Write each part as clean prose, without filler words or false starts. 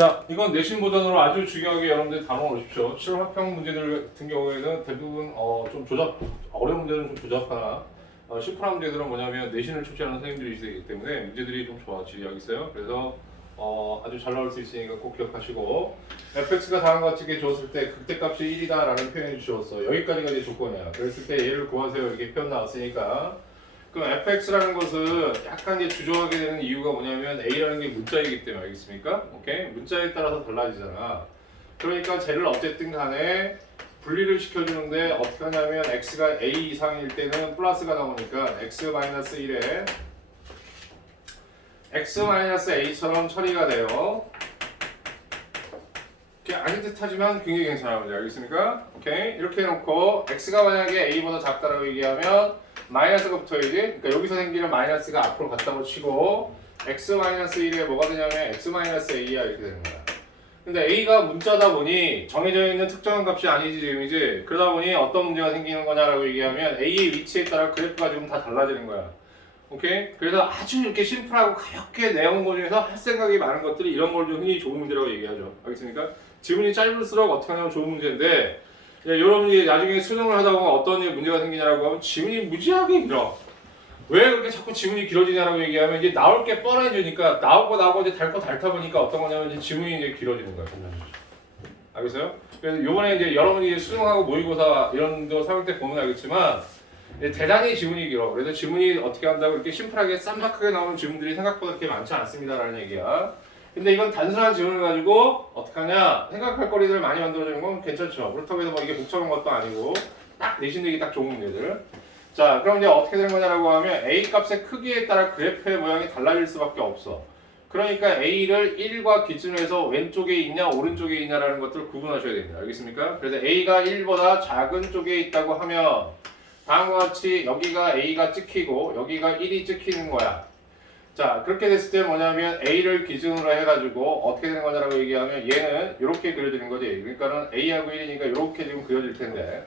자, 이건 내신 버전으로 아주 중요하게 여러분들이 다뤄오십시오. 실험합평 문제들 같은 경우에는 대부분 좀 어려운 문제는 좀 조잡하나 심플한 문제들은 뭐냐면 내신을 출제하는 선생님들이시기 때문에 문제들이 좀 좋아지겠어요. 그래서 아주 잘 나올 수 있으니까 꼭 기억하시고 fx가 다음과 같이 주었을 때 극대값이 1이다 라는 표현을 주셨어. 여기까지가 이제 조건이야. 그랬을 때 얘를 구하세요 이렇게 표현 나왔으니까 그럼 fx라는 것은 약간 이제 주저하게 되는 이유가 뭐냐면 a라는 게 문자이기 때문에 알겠습니까? 오케이? 문자에 따라서 달라지잖아. 그러니까 쟤를 어쨌든 간에 분리를 시켜주는데 어떻게 하냐면 x가 a 이상일 때는 플러스가 나오니까 x-1에 x-a처럼 처리가 돼요. 아닌 듯 하지만 굉장히 괜찮아요. 알겠습니까? 오케이? 이렇게 해놓고 x가 만약에 a보다 작다라고 얘기하면 마이너스가 붙어야지. 그러니까 여기서 생기는 마이너스가 앞으로 갔다고 치고 x-1에 뭐가 되냐면 x-a야 이렇게 되는 거야. 근데 a가 문자다 보니 정해져 있는 특정한 값이 아니지 지금이지. 그러다 보니 어떤 문제가 생기는 거냐라고 얘기하면 a의 위치에 따라 그래프가 지금 다 달라지는 거야. 오케이? 그래서 아주 이렇게 심플하고 가볍게 내용 중에서 할 생각이 많은 것들이 이런 걸 좀 흔히 좋은 문제라고 얘기하죠. 알겠습니까? 지문이 짧을수록 어떻게 하냐면 좋은 문제인데 여러분이 나중에 수능을 하다 보면 어떤 문제가 생기냐라고 하면 지문이 무지하게 길어. 왜 그렇게 자꾸 지문이 길어지냐라고 얘기하면 이제 나올 게 뻔해지니까 나오고 이제 닳다 보니까 어떤 거냐면 이제 지문이 이제 길어지는 거야. 알겠어요? 그래서 요번에 이제 여러분이 수능하고 모의고사 이런 거 사용 때 보면 알겠지만 대단히 지문이 길어. 그래서 지문이 어떻게 한다고 이렇게 심플하게 쌈박하게 나오는 지문들이 생각보다 그렇게 많지 않습니다라는 얘기야. 근데 이건 단순한 지문을 가지고 어떡하냐 생각할 거리들을 많이 만들어주는 건 괜찮죠. 그렇다고 해서 뭐 이게 복잡한 것도 아니고 딱 내신 되기 딱 좋은 문제들. 자 그럼 이제 어떻게 되는 거냐라고 하면 a 값의 크기에 따라 그래프의 모양이 달라질 수밖에 없어. 그러니까 a를 1과 기준해서 왼쪽에 있냐 오른쪽에 있냐라는 것들을 구분하셔야 됩니다. 알겠습니까? 그래서 a가 1보다 작은 쪽에 있다고 하면 다음과 같이 여기가 a가 찍히고 여기가 1이 찍히는 거야. 자 그렇게 됐을 때 뭐냐면 a를 기준으로 해가지고 어떻게 되는 거냐라고 얘기하면 얘는 이렇게 그려지는 거지. 그러니까는 a하고 1이니까 이렇게 지금 그려질 텐데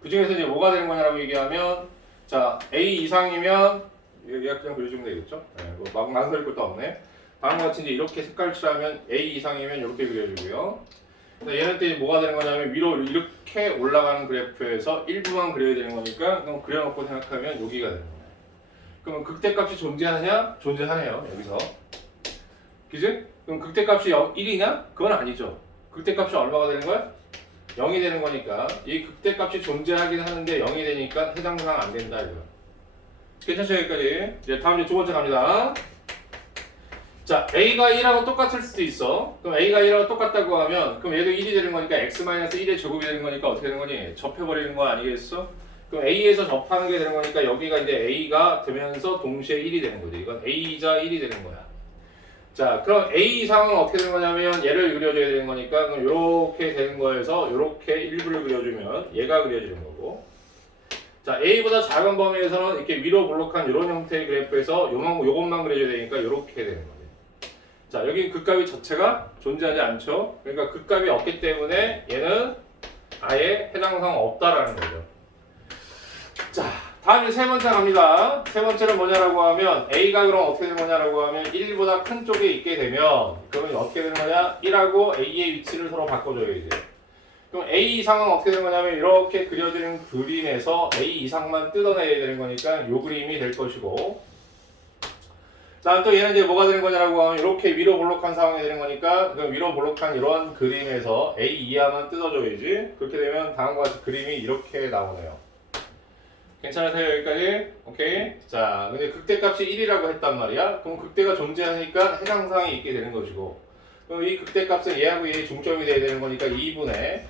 그 중에서 이제 뭐가 되는 거냐라고 얘기하면 자 a 이상이면 얘가 그냥 그려주면 되겠죠. 네, 뭐 망설일 것도 없네. 다음과 같이 이제 이렇게 색깔 칠하면 a 이상이면 이렇게 그려지고요. 얘는 또 뭐가 되는 거냐면 위로 이렇게 올라가는 그래프에서 일부만 그려야 되는 거니까 그럼 그려놓고 생각하면 여기가 되는 거예요. 그러면 극대값이 존재하냐? 존재하네요. 여기서. 그지? 그럼 극대값이 1이냐? 그건 아니죠. 극대값이 얼마가 되는 거야? 0이 되는 거니까 이 극대값이 존재하긴 하는데 0이 되니까 해당 사항 안 된다 이거. 괜찮죠 여기까지? 이제 다음 이제 두 번째 갑니다. 자, a가 1하고 똑같을 수도 있어. 그럼 a가 1하고 똑같다고 하면 그럼 얘도 1이 되는 거니까 x-1의 제곱이 되는 거니까 어떻게 되는 거니? 접해버리는 거 아니겠어? 그럼 a에서 접하는 게 되는 거니까 여기가 이제 a가 되면서 동시에 1이 되는 거지. 이건 a이자 1이 되는 거야. 자, 그럼 a 이상은 어떻게 되는 거냐면 얘를 그려줘야 되는 거니까 그럼 이렇게 되는 거에서 이렇게 일부를 그려주면 얘가 그려지는 거고. 자, a보다 작은 범위에서는 이렇게 위로 볼록한 이런 형태의 그래프에서 요것만 그려줘야 되니까 이렇게 되는 거지. 자, 여기 극값이 자체가 존재하지 않죠. 그러니까 극값이 없기 때문에 얘는 아예 해당 사항 없다라는 거죠. 자, 다음 이제 세 번째 갑니다. 세 번째는 뭐냐라고 하면 a가 그럼 어떻게 되는 거냐라고 하면 1보다 큰 쪽에 있게 되면 그러면 어떻게 되는 거냐? 1하고 a의 위치를 서로 바꿔줘야지. 그럼 a 이상은 어떻게 되는 거냐면 이렇게 그려지는 그림에서 a 이상만 뜯어내야 되는 거니까 이 그림이 될 것이고 자, 또 얘는 이제 뭐가 되는 거냐라고 하면 이렇게 위로 볼록한 상황이 되는 거니까 그 위로 볼록한 이런 그림에서 a 이하만 뜯어줘야지. 그렇게 되면 다음과 같이 그림이 이렇게 나오네요. 괜찮으세요 여기까지? 오케이. 자, 근데 극대값이 1이라고 했단 말이야. 그럼 극대가 존재하니까 해당 사항이 있게 되는 것이고 그럼 이 극대값은 얘하고 얘의 중점이 돼야 되는 거니까 2분의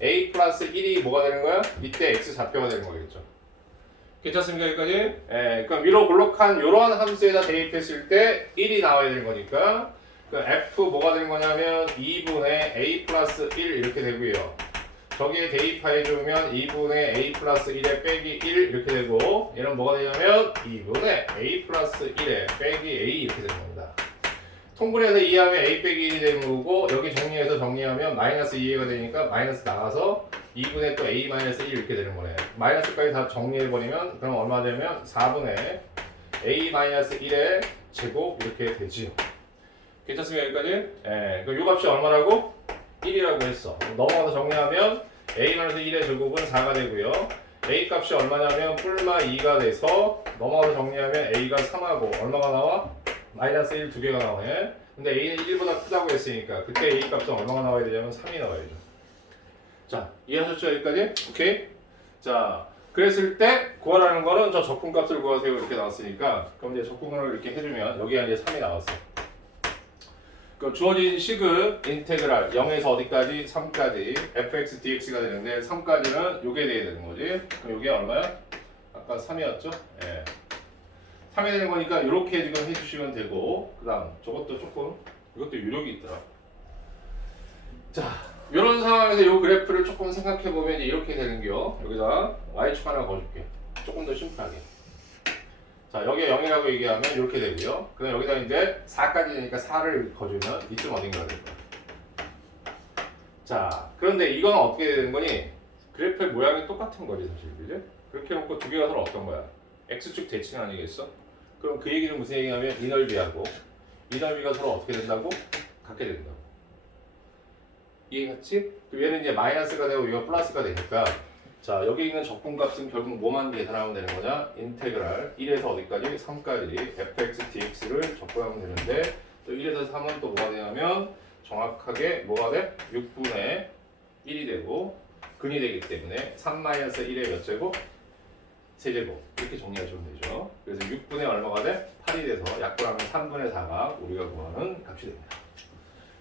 a 플러스 1이 뭐가 되는 거야? 이때 x 좌표가 되는 거겠죠. 괜찮습니까 여기까지? 예, 그러니까 위로 볼록한 이러한 함수에다 대입했을 때 1이 나와야 되는 거니까 그 f 뭐가 되는 거냐면 2분의 a 플러스 1 이렇게 되고요. 저기에 대입해주면 2분의 a 플러스 1에 빼기 1 이렇게 되고 얘는 뭐가 되냐면 2분의 a 플러스 1에 빼기 a 이렇게 되는 겁니다. 통분해서 2하면 a 빼기 1이 되는 거고 여기 정리해서 정리하면 마이너스 2가 되니까 마이너스 나가서 2분의 또 a 마이너스 1 이렇게 되는 거네. 마이너스까지 다 정리해버리면 그럼 얼마 되면 4분의 a 마이너스 1의 제곱 이렇게 되지요. 괜찮습니까 여기까지? 예, 그럼 요 값이 얼마라고? 1이라고 했어. 넘어가서 정리하면 A-1의 제곱은 4가 되고요. A 값이 얼마냐면 뿔마 2가 돼서 넘어가서 정리하면 A가 3하고 얼마가 나와? 마이너스 1 두 개가 나오네. 근데 A는 1보다 크다고 했으니까 그때 A 값은 얼마가 나와야 되냐면 3이 나와야죠. 자, 이해하셨죠 여기까지? 오케이? 자, 그랬을 때 구하라는 거는 저 적분값을 구하세요 이렇게 나왔으니까 그럼 이제 적분을 이렇게 해주면 여기가 이제 3이 나왔어. 그 주어진 식은 인테그랄 0에서 어디까지? 3까지 fx dx가 되는데 3까지는 요게 돼야 되는 거지. 그럼 요게 얼마야? 아까 3이었죠? 예. 3이 되는 거니까 이렇게 지금 해주시면 되고 그 다음 저것도 조금 이것도 유력이 있더라. 자, 이런 상황에서 이 그래프를 조금 생각해보면 이렇게 되는겨. 여기다 y축 하나 거줄게. 조금 더 심플하게. 자, 여기에 0이라고 얘기하면 이렇게 되고요. 그다음 여기다 이제 4까지 되니까 4를 거주면 이쯤 어딘가가 될 거야. 자, 그런데 이건 어떻게 되는 거니? 그래프의 모양이 똑같은 거지 사실, 그지? 그렇게 해놓고 두 개가 서로 어떤 거야? x축 대칭 아니겠어? 그럼 그 얘기는 무슨 얘기냐면 이 넓이하고 이 넓이가 서로 어떻게 된다고? 같게 된다고. 이해갔지? 얘는 이제 마이너스가 되고 이거 플러스가 되니까 자, 여기 있는 적분값은 결국 뭐만 계산하면 되는 거냐? 인테그랄 1에서 어디까지? 3까지 fx dx를 적분하면 되는데 또 1에서 3은 또 뭐가 되냐면 정확하게 뭐가 돼? 6분의 1이 되고 근이 되기 때문에 3-1의 몇 제곱? 세제곱 이렇게 정리하시면 되죠. 그래서 6분의 얼마가 돼? 8이 돼서 약분하면 3분의 4가 우리가 구하는 값이 됩니다.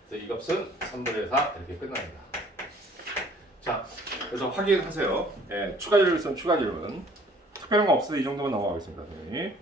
그래서 이 값은 3분의 4 이렇게 끝납니다. 자, 그래서 확인하세요. 예, 추가 질문 있으면 추가 질문. 특별한 거 없어도 이 정도만 넘어가겠습니다. 선생님.